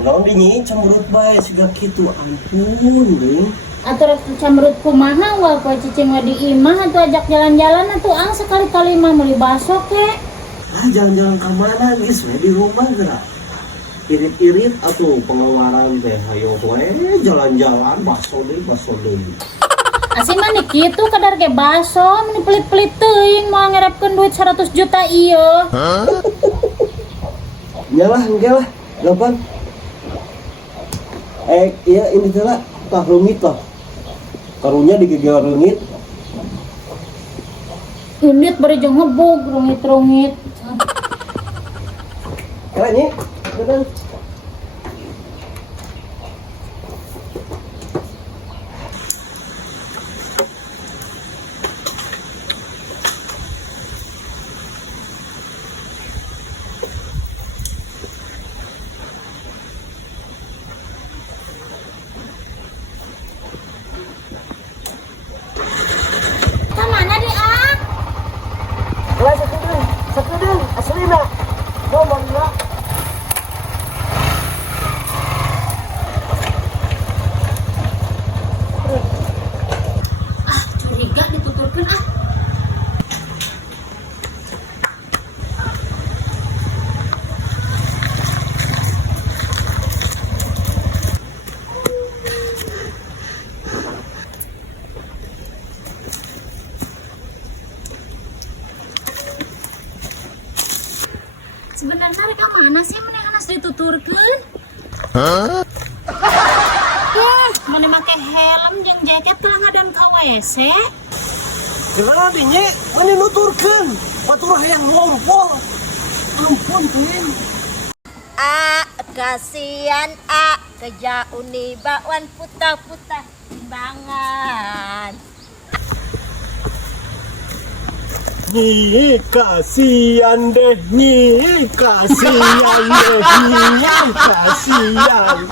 Naon dingin cemberut bae siga kitu ampun ding. Atuh rek camrut kumaha wal poe cicing mah di imah atuh ajak jalan-jalan atuh ang sekali-kali mah meuli baso ke. Ah jalan-jalan ka mana geus we di rumah geura. Irit-irit atuh pengeluaran teh hayo we jalan-jalan baso deui. Asih mah nih kitu kadar ge baso meni pelit-pelit teuing moal ngarepkeun duit 100 juta ieu. Nyalah engke lah gampang. Iya ini teh lah tah rumit lah. Karunya digegeur reungit. Unit bari jeung ngebug rungit-rungit. Keren nih. Keren. Ka mana di ah? Lah sakedeung aslina. Ngomong lah. Curiga dituturkeun ah. Sebenarnya rek mana sih mana harus dituturkeun? Mana make helm jeung jaket telah ngadan ka WC? Kenapa dinye? Mana nuturkeun? Batur hayang ngompol. Ampun teuing. Kasihan kerja uni bakwan puta-puta timbangan. Nyi kasihan deh, nyi kasihan deh, nyi kasihan.